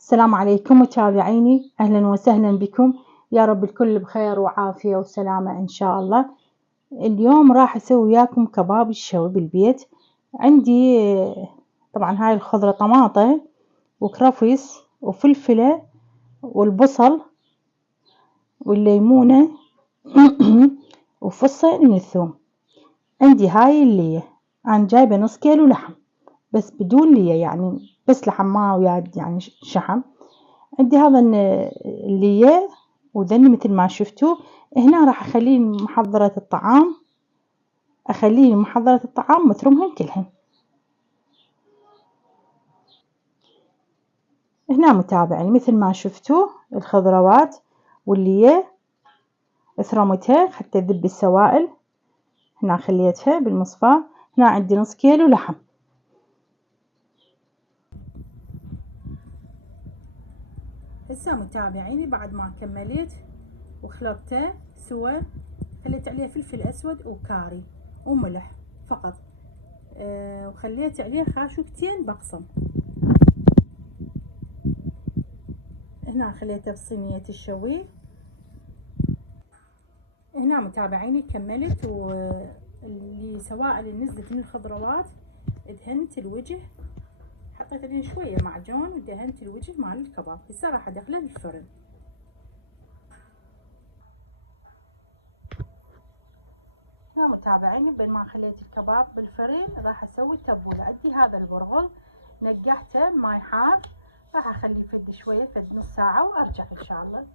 السلام عليكم متابعيني، أهلا وسهلا بكم. يا رب الكل بخير وعافية وسلامة إن شاء الله. اليوم راح أسوي وياكم كباب الشوي بالبيت. عندي طبعا هاي الخضرة طماطة وكرفس وفلفلة والبصل والليمونة وفصين من الثوم. عندي هاي اللي أنا جايبة نص كيلو لحم بس بدون ليه، يعني بس لحم ما وياد يعني شحم. عندي هذا اللي وذني مثل ما شفتوا. هنا راح أخليه محضرة الطعام مترمهن كلهن. هنا متابعين مثل ما شفتوا الخضروات واللي ثرمتها حتى تذب السوائل. هنا خليتها بالمصفاة. هنا عندي نص كيلو لحم. هسه متابعيني بعد ما كملت وخلطته سوا، خليت عليه فلفل اسود وكاري وملح فقط، وخليت عليه خاشوقتين بقسم. هنا خليته بصينية الشوي. هنا متابعيني كملت، واللي سوائل اللي نزلت من الخضروات دهنت الوجه، حطيت عليه شوية معجون ودهنت الوجه مال الكباب. هسه راح ادخله للفرن. هنا متابعيني بين ما خليت الكباب بالفرن راح اسوي تبولة. عندي هذا البرغل نقعته بماي حار، راح اخليه يفد شوية، فد نص ساعة وارجع ان شاء الله.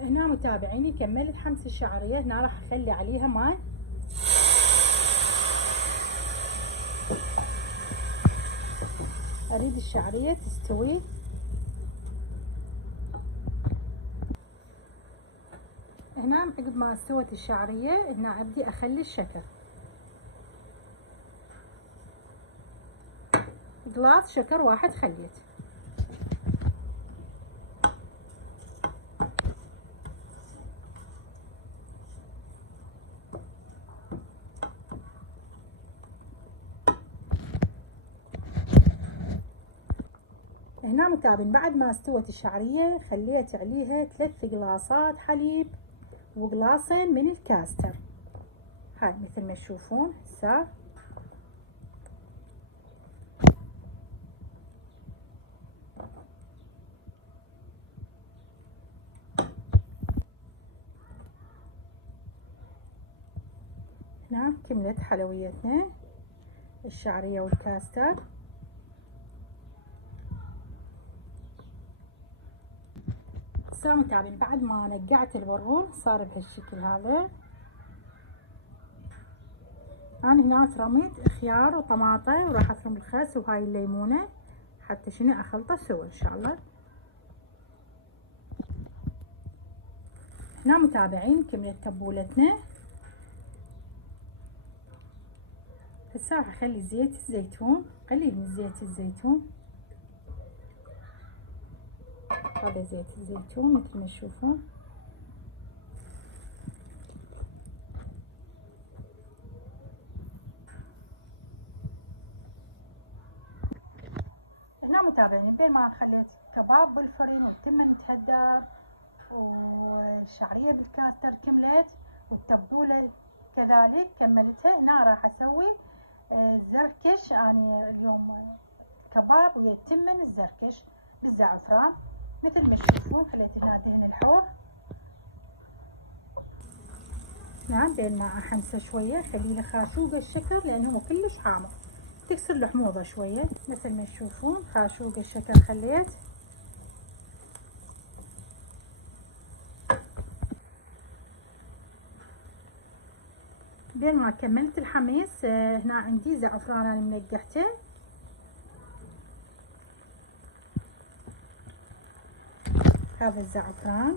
هنا متابعيني كملت حمص الشعرية. هنا راح اخلي عليها ماء. اريد الشعرية تستوي. هنا عقب ما استوت الشعرية هنا ابدي اخلي الشكر. جلاس شكر واحد خليت. هنا متابعين بعد ما استوت الشعرية خليت عليها 3 قلاصات حليب وقلاصين من الكاستر. هاي مثل ما تشوفون هسه. هنا كملت حلويتنا الشعرية والكاستر. هسه متابعين بعد ما نقعت البرغل صار بهالشكل هذا. انا هنا رميت خيار وطماطة وراح اثرم الخس وهاي الليمونة حتى شنو اخلطه سوا ان شاء الله. هنا متابعين كملت تبولتنا. هسه راح اخلي زيت الزيتون، قليل من زيت الزيتون. هذا زيت الزيتون مثل ما تشوفون. هنا متابعين بين ما خليت كباب بالفرن والتمن تهدر والشعرية بالكاستر كملت والتبولة كذلك كملتها. هنا راح اسوي الزركش. اني اليوم كباب ويا التمن الزركش بالزعفران مثل ما تشوفون. خليت هنا دهن الحور. هنا بين ما احمسه شويه خلي له خاشوق الشكر لانه هو كلش حامض، تكسر له حموضه شويه مثل ما تشوفون. خاشوق الشكر خليت. بين ما كملت الحميص هنا عندي زعفران انا منقعته. هذا الزعفران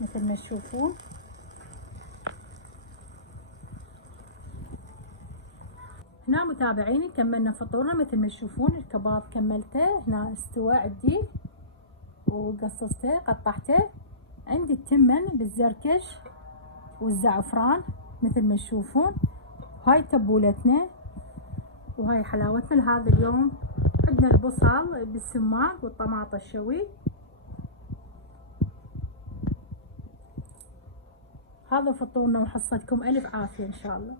مثل ما تشوفون. هنا متابعيني كملنا فطورنا مثل ما تشوفون. الكباب كملته هنا استوى عندي وقصصته قطعته. عندي التمن بالزركش والزعفران مثل ما تشوفون. هاي تبولتنا وهاي حلاوتنا لهذا اليوم. عندنا البصل بالسماق والطماطم الشوي. هذا فطورنا وحصتكم ألف عافية إن شاء الله.